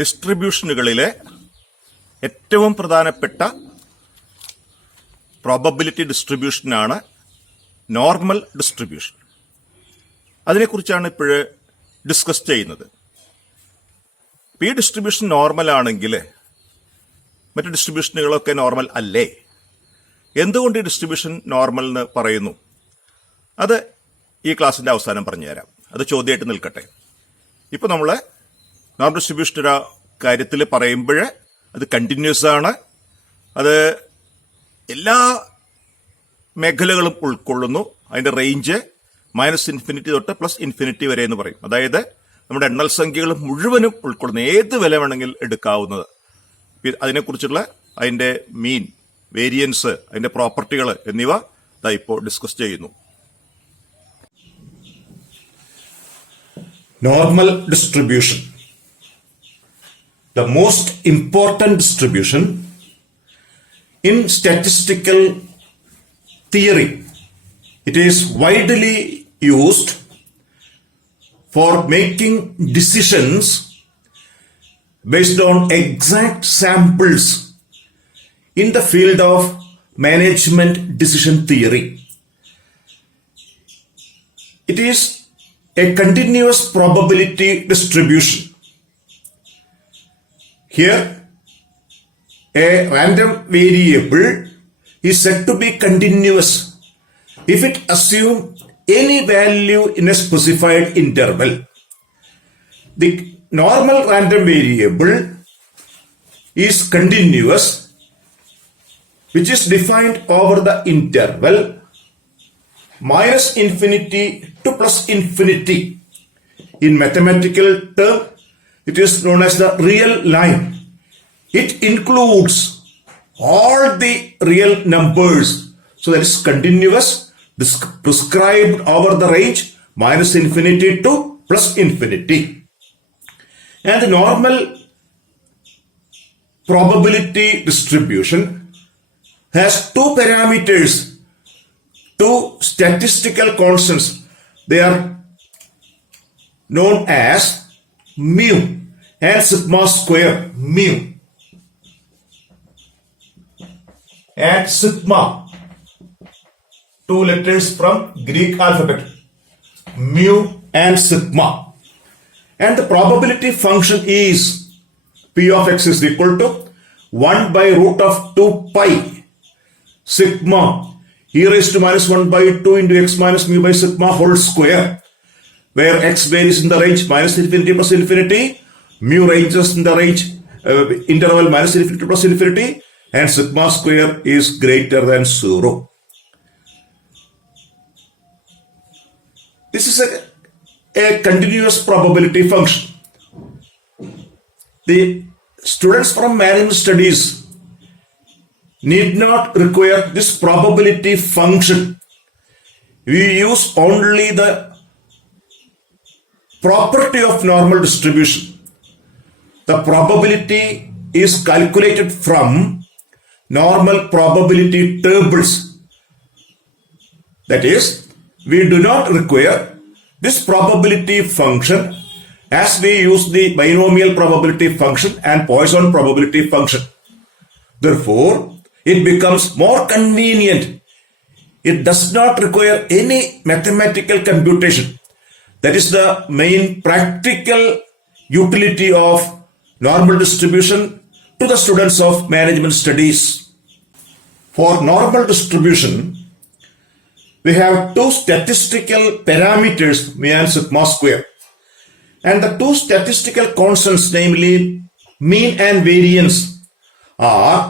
ഡിസ്ട്രിബ്യൂഷനുകളിലെ ഏറ്റവും പ്രധാനപ്പെട്ട probability ഡിസ്ട്രിബ്യൂഷനാണ് normal distribution. അതിനെക്കുറിച്ചാണ് ഇപ്പോൾ ഡിസ്കസ് ചെയ്യുന്നത്. ഈ ഡിസ്ട്രിബ്യൂഷൻ നോർമൽ ആണെങ്കിൽ മറ്റ് ഡിസ്ട്രിബ്യൂഷനുകളൊക്കെ നോർമൽ അല്ലേ? എന്തുകൊണ്ട് ഈ ഡിസ്ട്രിബ്യൂഷൻ നോർമൽ എന്ന് പറയുന്നു? അത് ഈ ക്ലാസ്സിന്റെ അവസാനം പറഞ്ഞുതരാം. അത് ചോദ്യമായിട്ട് നിൽക്കട്ടെ. ഇപ്പോൾ നമ്മൾ നോർമൽ ഡിസ്ട്രിബ്യൂഷൻ്റെ കാര്യത്തിൽ പറയുമ്പോൾ അത് കണ്ടിന്യൂസ് ആണ്. അത് എല്ലാ മേഖലകളും ഉൾക്കൊള്ളുന്നു. അതിൻ്റെ റേഞ്ച് -∞ തൊട്ട് +∞ വരെ എന്ന് പറയും. അതായത് നമ്മുടെ എണ്ണൽ സംഖ്യകൾ മുഴുവനും ഉൾക്കൊള്ളുന്നു. ഏത് വില വേണമെങ്കിൽ എടുക്കാവുന്നത്. അതിനെക്കുറിച്ചുള്ള അതിൻ്റെ മീൻ, വേരിയൻസ്, അതിൻ്റെ പ്രോപ്പർട്ടികൾ എന്നിവ ഇപ്പോൾ ഡിസ്കസ് ചെയ്യുന്നു. Normal distribution. The most important distribution in statistical theory. It is widely used for making decisions based on exact samples in the field of management decision theory. It is a continuous probability distribution. Here, a random variable is said to be continuous if it assumes any value in a specified interval. The normal random variable is continuous, which is defined over the interval -∞ to +∞. In mathematical term, it is known as the real line. It includes all the real numbers. So that is continuous, prescribed over the range -∞ to +∞. And the normal probability distribution has two parameters, two statistical constants. They are known as mu and sigma square. Mu and sigma, two letters from Greek alphabet. Mu and sigma. And the probability function is p of x is equal to 1/√2 pi sigma e raised to -1/2 into x minus mu by sigma whole square, where x varies in the range -∞ to +∞, mu ranges in the range interval -∞ to +∞, and sigma square is greater than 0. This is a continuous probability function. The students from management studies need not require this probability function. We use only the property of normal distribution. The probability is calculated from normal probability tables. That is, we do not require this probability function as we use the binomial probability function and Poisson probability function. Therefore, it becomes more convenient. It does not require any mathematical computation. That is the main practical utility of normal distribution to the students of management studies. For normal distribution, we have two statistical parameters, mu and sigma square. And the two statistical constants, namely mean and variance, are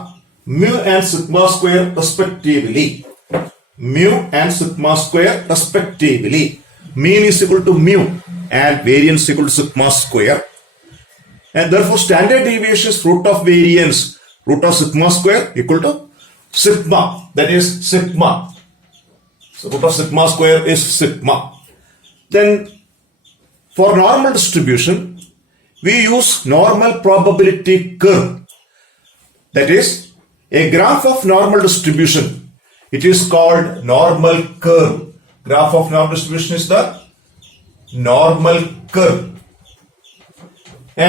mu and sigma square respectively. Mu and sigma square respectively. Mean is equal to mu and variance equal to sigma square. And therefore standard deviation is root of variance, root of sigma square equal to sigma. That is sigma. So root of sigma square is sigma. Then for normal distribution, we use normal probability curve. That is a graph of normal distribution. It is called normal curve. Graph of normal distribution is the normal curve.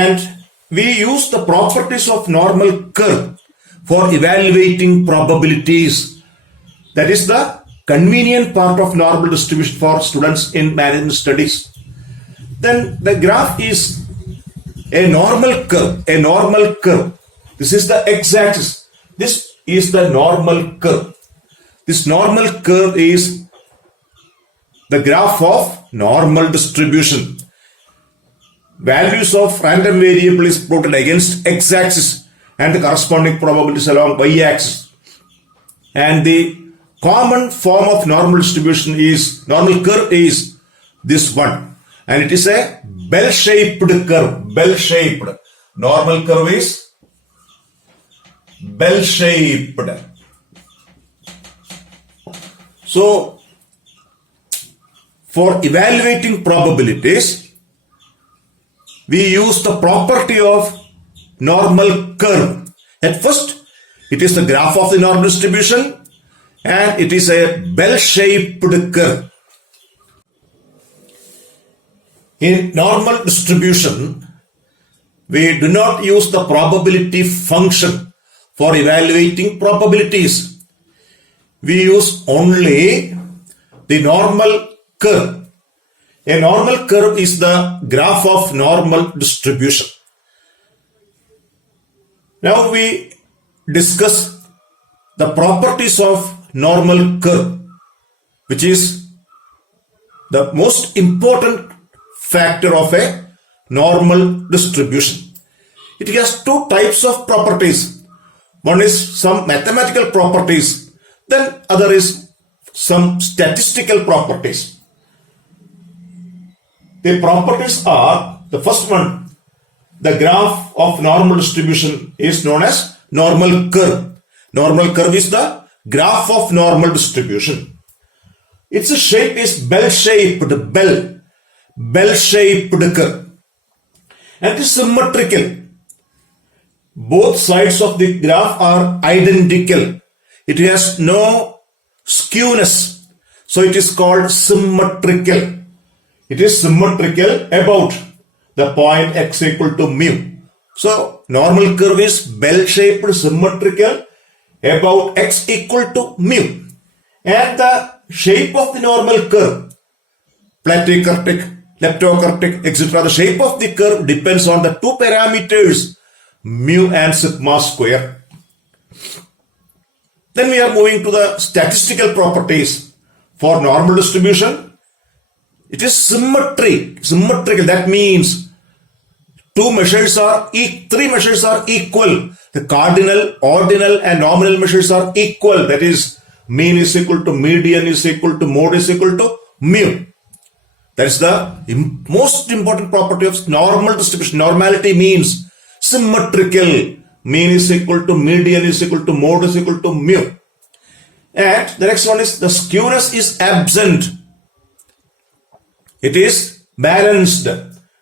And we use the properties of normal curve for evaluating probabilities. That is the convenient part of normal distribution for students in management studies. Then the graph is a normal curve. A normal curve. This is the x-axis. This is the normal curve. This normal curve is the graph of normal distribution. Values of random variable is plotted against x-axis and the corresponding probabilities along y-axis. And the common form of normal distribution is, normal curve is this one. And it is a bell-shaped curve. Bell-shaped. Normal curve is bell-shaped. So, for evaluating probabilities, we use the property of normal curve. At first, it is the graph of the normal distribution and it is a bell-shaped curve. In normal distribution, we do not use the probability function for evaluating probabilities. We use only the normal curve. A normal curve is the graph of normal distribution. Now we discuss the properties of normal curve, which is the most important factor of a normal distribution. It has two types of properties. One is some mathematical properties, then other is some statistical properties. The properties are, the first one, the graph of normal distribution is known as normal curve. Normal curve is the graph of normal distribution. Its shape is bell-shaped, bell-shaped curve. And it is symmetrical. Both sides of the graph are identical. It has no skewness. So it is called symmetrical. It is symmetrical about the point x equal to mu. So normal curve is bell-shaped, symmetrical about x equal to mu. And the shape of the normal curve, plateaukurtic, leptokurtic, etc. The shape of the curve depends on the two parameters, mu and sigma square. Then we are moving to the statistical properties for normal distribution. It is symmetrical. That means three measures are equal. The cardinal, ordinal and nominal measures are equal. That is, mean is equal to median is equal to mode is equal to mu. That is the most important property of normal distribution. Normality means symmetrical. Mean is equal to median is equal to mode is equal to mu. And the next one is the skewness is absent. It is balanced.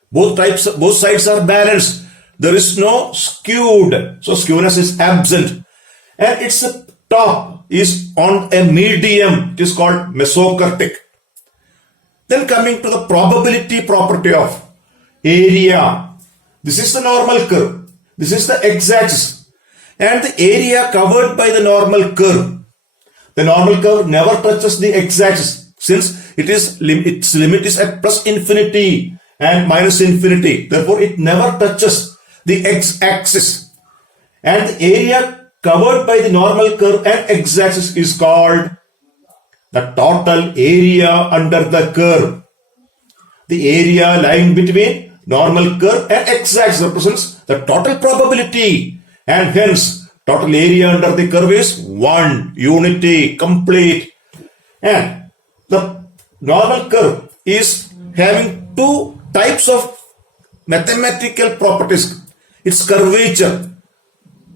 Both sides are balanced. There is no skewed. So skewness is absent. And its top is on a medium. It is called mesokurtic. Then coming to the probability property of area. This is the normal curve. This is the x-axis. And the area covered by the normal curve. The normal curve never touches the x-axis since its limit is at plus infinity and minus infinity. Therefore, it never touches the x-axis. And the area covered by the normal curve and x-axis is called the total area under the curve. The area lying between normal curve and x-axis represents the total probability, and hence total area under the curve is 1, unity, complete. And the normal curve is having two types of mathematical properties. Its curvature,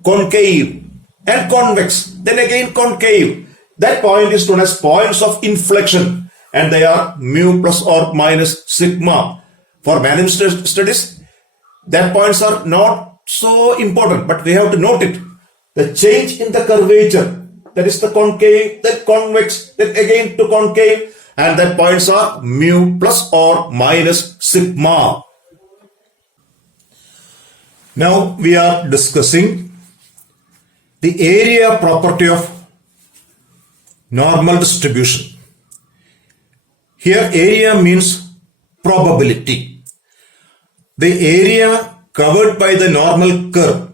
concave and convex, then again concave. That point is known as points of inflection, and they are mu plus or minus sigma. For management studies, that points are not so important, but we have to note it. The change in the curvature, that is the concave, then convex, then again to concave, and that points are mu plus or minus sigma. Now we are discussing the area property of normal distribution. Here area means probability. The area covered by the normal curve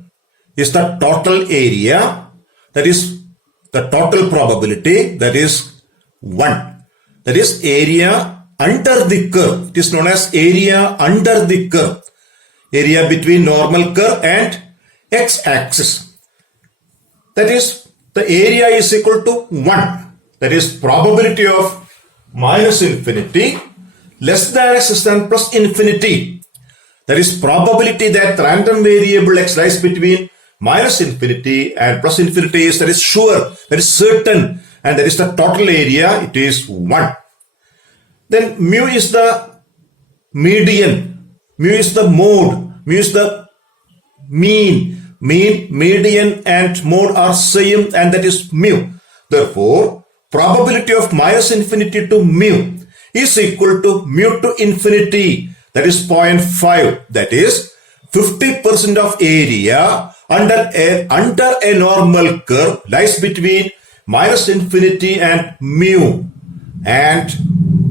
is the total area, that is the total probability, that is 1. That is area under the curve. It is known as area under the curve. Area between normal curve and x-axis. That is, the area is equal to 1. That is probability of minus infinity less than x less than plus infinity. That is probability that random variable x lies between minus infinity and plus infinity is, that is sure, that is certain, and that is the total area, it is 1. Then mu is the median, mu is the mode, mu is the mean, median and mode are same, and that is mu. Therefore, probability of minus infinity to mu is equal to mu to infinity, that is 0.5. That is 50% of area under a normal curve lies between minus infinity and mu, and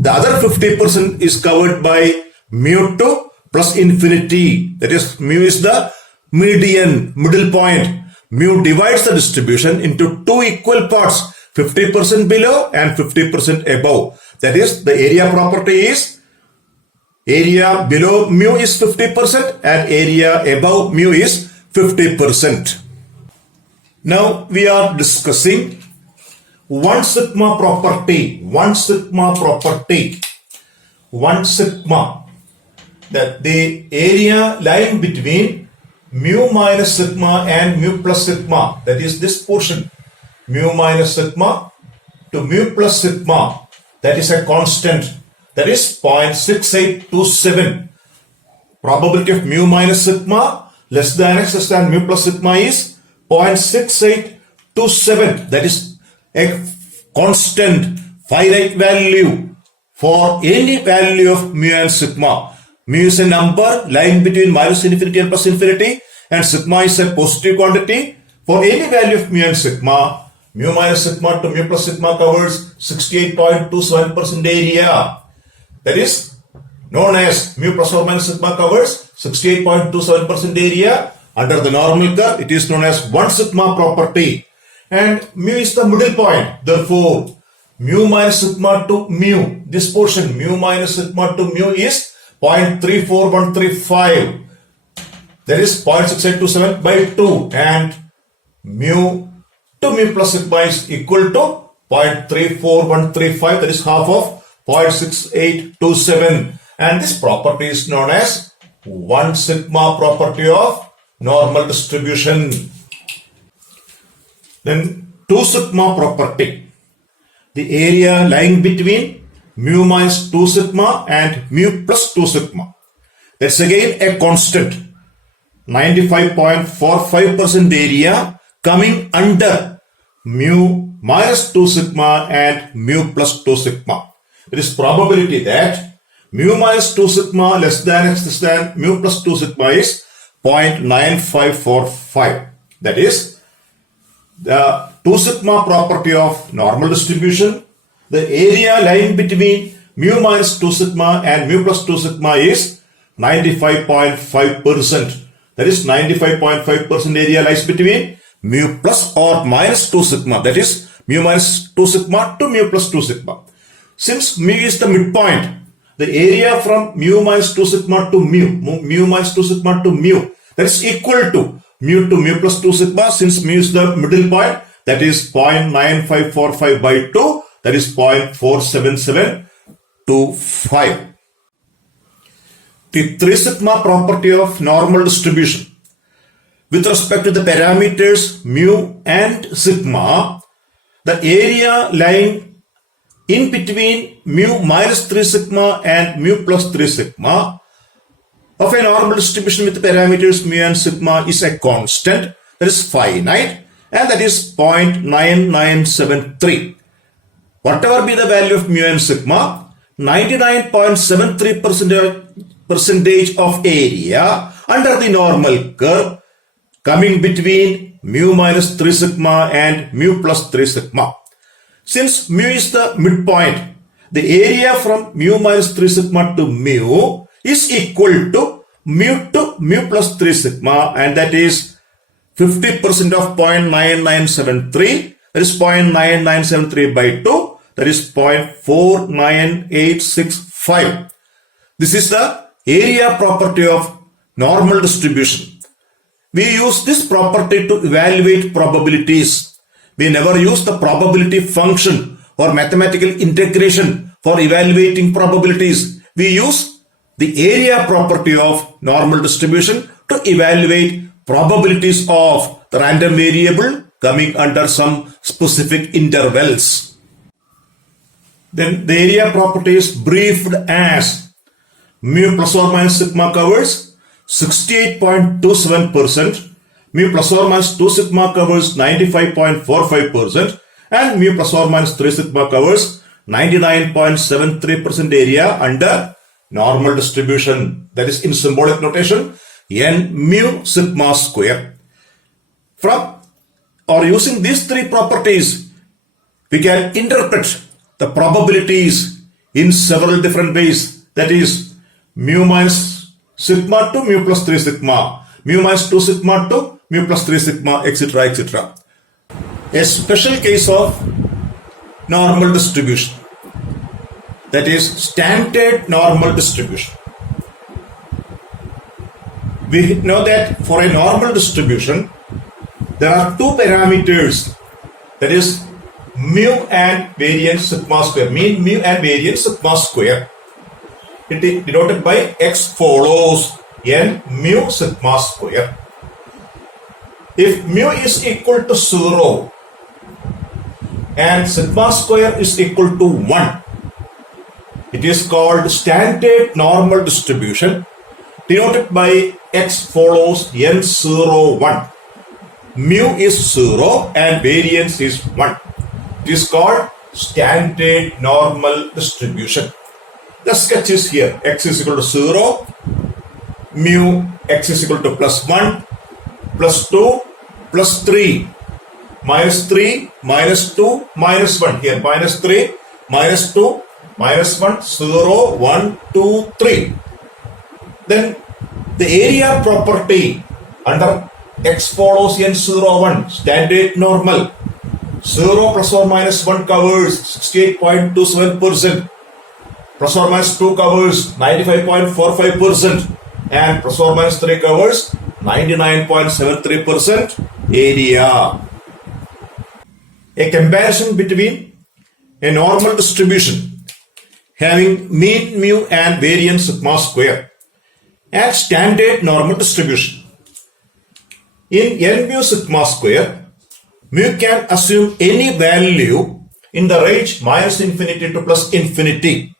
the other 50% is covered by mu to plus infinity. That is, mu is the median, middle point. Mu divides the distribution into two equal parts, 50% below and 50% above. That is, the area property is area below mu is 50% and area above mu is 50%. Now we are discussing 1 sigma property. 1 sigma property. 1 sigma. That the area lying between mu minus sigma and mu plus sigma. That is this portion. Mu minus sigma to mu plus sigma. That is a constant. That is 0.6827. Probability of mu minus sigma less than x less than mu plus sigma is 0.6827. That is a constant finite value for any value of mu and sigma. Mu is a number lying between minus infinity and plus infinity, and sigma is a positive quantity. For any value of mu and sigma, mu minus sigma to mu plus sigma covers 68.27% area. That is known as mu plus or minus sigma covers 68.27% area. Under the normal curve, it is known as 1 sigma property. And mu is the middle point. Therefore, mu minus sigma to mu, this portion, mu minus sigma to mu is 0.34135. That is 0.6827 by 2. And mu to mu plus sigma is equal to 0.34135. That is half of 0.6827. And this property is known as 1 sigma property of normal distribution. Then 2 sigma property. The area lying between mu minus 2 sigma and mu plus 2 sigma. That's again a constant. 95.45% area coming under mu minus 2 sigma and mu plus 2 sigma. It is probability that mu minus 2 sigma less than x less than mu plus 2 sigma is 0.9545. That is the 2 sigma property of normal distribution. The area lying between mu minus 2 sigma and mu plus 2 sigma is 95.5%. That is 95.5% area lies between mu plus or minus 2 sigma. That is mu minus 2 sigma to mu plus 2 sigma. Since mu is the midpoint, the area from mu minus 2 sigma to mu minus 2 sigma to mu, that is equal to mu plus 2 sigma. Since mu is the middle point, that is 0.9545 by 2, that is 0.47725. The 3 sigma property of normal distribution. With respect to the parameters mu and sigma, the area lying in between mu minus 3 sigma and mu plus 3 sigma of a normal distribution with parameters mu and sigma is a constant, that is finite, and that is 0.9973. Whatever be the value of mu and sigma, 99.73% of area under the normal curve coming between mu minus 3 sigma and mu plus 3 sigma. Since mu is the midpoint, the area from mu minus 3 sigma to mu is equal to mu plus 3 sigma, and that is 50% of 0.9973, that is 0.9973 by 2, that is 0.49865. This is the area property of normal distribution. We use this property to evaluate probabilities. We never use the probability function or mathematical integration for evaluating probabilities. We use the area property of normal distribution to evaluate probabilities of the random variable coming under some specific intervals. Then the area property is briefed as mu plus or minus sigma covers 68.27%, mu plus or minus 2 sigma covers 95.45%, and mu plus or minus 3 sigma covers 99.73% area under normal distribution, that is in symbolic notation n mu sigma square. From or using these three properties, we can interpret the probabilities in several different ways, that is mu minus sigma to mu plus 3 sigma, mu minus 2 sigma to mu plus 3 sigma, etc., etc. A special case of normal distribution, that is standard normal distribution. We know that for a normal distribution, there are two parameters, that is mu and variance sigma square, mean mu and variance sigma square. It is denoted by x follows n mu sigma square. If mu is equal to 0 and sigma square is equal to 1, it is called standard normal distribution, denoted by x follows n01. Mu is 0 and variance is 1. It is called standard normal distribution. The sketch is here. X is equal to 0, mu x is equal to plus 1, plus 2, plus 3, minus 3, minus 2, minus 1. Here minus 3, minus 2, minus 1, 0, 1, 2, 3. Then the area property under x follows n01, standard normal. 0 plus or minus 1 covers 68.27%. Plus or minus 2 covers 95.45%. And plus or minus 3 covers 99.73% area. A comparison between a normal distribution having mean mu and variance sigma square and standard normal distribution. In n mu sigma square, mu can assume any value in the range minus infinity to plus infinity,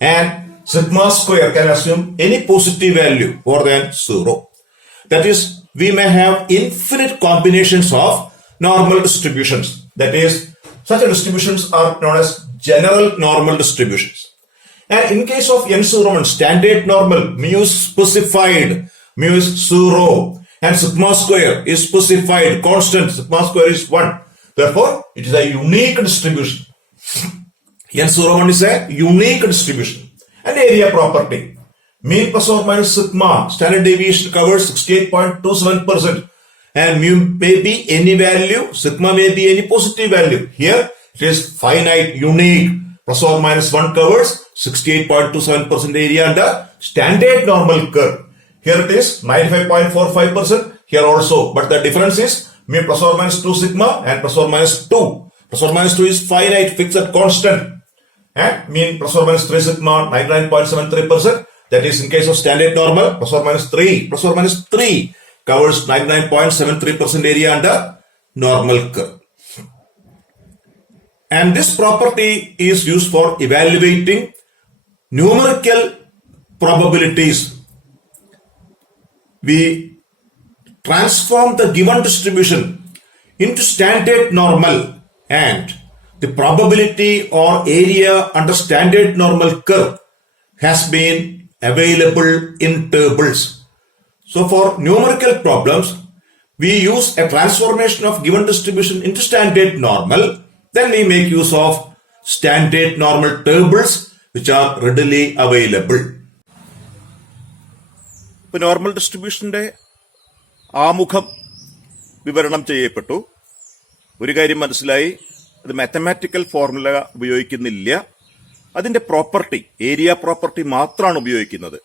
and sigma square can assume any positive value more than 0. That is, we may have infinite combinations of normal distributions. That is, such distributions are known as general normal distributions. And in case of n01, standard normal, mu is specified, mu is 0, and sigma square is specified, constant, sigma square is 1. Therefore, it is a unique distribution. n01 is a unique distribution. And area property, mean plus or minus sigma, standard deviation covers 68.27%, and mu may be any value, sigma may be any positive value. Here it is finite, unique, plus or minus 1 covers 68.27% area under standard normal curve. Here it is 95.45%, here also, but the difference is mu plus or minus 2 sigma and plus or minus 2. Plus or minus 2 is finite, fixed, constant. And mean plus or minus 3 sigma 99.73%, that is in case of standard normal, plus or minus 3 covers 99.73% area under normal curve. And this property is used for evaluating numerical probabilities. We transform the given distribution into standard normal, and the probability or area under standard normal curve has been available in tables. So for numerical problems, we use a transformation of given distribution into standard normal. Then we make use of standard normal tables which are readily available. ഇപ്പൊ normal ഡിസ്ട്രിബ്യൂഷന്റെ ആമുഖം വിവരണം ചെയ്യപ്പെട്ടു. ഒരു കാര്യം മനസ്സിലായി, അത് mathematical formula ഉപയോഗിക്കുന്നില്ല, അതിന്റെ പ്രോപ്പർട്ടി, ഏരിയ പ്രോപ്പർട്ടി മാത്രമാണ് ഉപയോഗിക്കുന്നത്.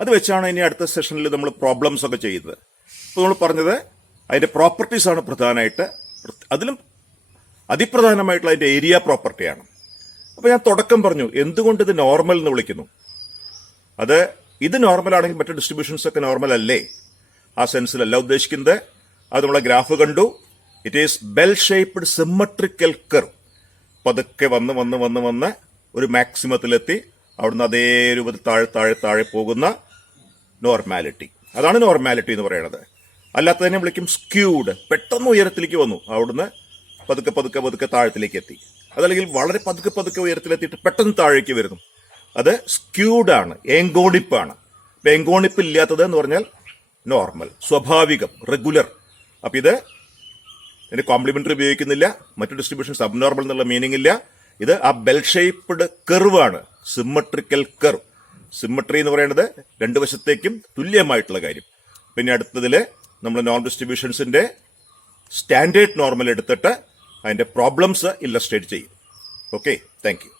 അത് വെച്ചാണ് ഇനി അടുത്ത സെഷനിൽ നമ്മൾ പ്രോബ്ലംസ് ഒക്കെ ചെയ്യുന്നത്. ഇപ്പോൾ നമ്മൾ പറഞ്ഞത് അതിന്റെ പ്രോപ്പർട്ടീസ് ആണ് പ്രധാനമായിട്ട്, അതിലും അതിപ്രധാനമായിട്ടുള്ള അതിന്റെ ഏരിയ പ്രോപ്പർട്ടിയാണ്. അപ്പൊ ഞാൻ തുടക്കം പറഞ്ഞു എന്തുകൊണ്ട് ഇത് നോർമൽ എന്ന് വിളിക്കുന്നു. അത് ഇത് നോർമൽ ആണെങ്കിൽ മറ്റു ഡിസ്ട്രിബ്യൂഷൻസ് ഒക്കെ നോർമൽ അല്ലേ? ആ സെൻസിലല്ല ഉദ്ദേശിക്കുന്നത്. അത് നമ്മളെ ഗ്രാഫ് കണ്ടു. It is bell shaped symmetrical curve. പതുക്കെ വന്ന് വന്ന് വന്ന് വന്ന് ഒരു മാക്സിമത്തിലെത്തി അവിടുന്ന് അതേ രൂപത്തിൽ താഴെ താഴെ താഴെ പോകുന്ന നോർമാലിറ്റി. അതാണ് നോർമാലിറ്റി എന്ന് പറയുന്നത്. അല്ലാത്തതിനെ വിളിക്കും സ്ക്യൂഡ്. പെട്ടെന്ന് ഉയരത്തിലേക്ക് വന്നു, അവിടുന്ന് പതുക്കെ പതുക്കെ പതുക്കെ താഴത്തിലേക്ക് എത്തി. അതല്ലെങ്കിൽ വളരെ പതുക്കെ പതുക്കെ ഉയരത്തിലെത്തിയിട്ട് പെട്ടെന്ന് താഴേക്ക് വരുന്നു, അത് സ്ക്യൂഡ് ആണ്, എങ്കോണിപ്പാണ്. ഇപ്പൊ എങ്കോണിപ്പ് ഇല്ലാത്തത് എന്ന് പറഞ്ഞാൽ നോർമൽ, സ്വാഭാവികം, റെഗുലർ. അപ്പൊ ഇത് ഇതിന് കോംപ്ലിമെന്ററി ഉപയോഗിക്കുന്നില്ല, മറ്റു ഡിസ്ട്രിബ്യൂഷൻ സബ്നോർമൽ എന്നുള്ള മീനിങ് ഇല്ല. ഇത് ആ ബെൽ ഷേപ്ഡ് കർവ് ആണ്, സിമ്മട്രിക്കൽ കർവ്. സിമ്മട്രി എന്ന് പറയുന്നത് രണ്ടു വശത്തേക്കും തുല്യമായിട്ടുള്ള കാര്യം. പിന്നെ അടുത്തതില് നമ്മൾ നോൺ ഡിസ്ട്രിബ്യൂഷൻസിന്റെ സ്റ്റാൻഡേർഡ് നോർമൽ എടുത്തിട്ട് അതിന്റെ പ്രോബ്ലംസ് ഇല്ലസ്ട്രേറ്റ് ചെയ്യും. Okay, thank you.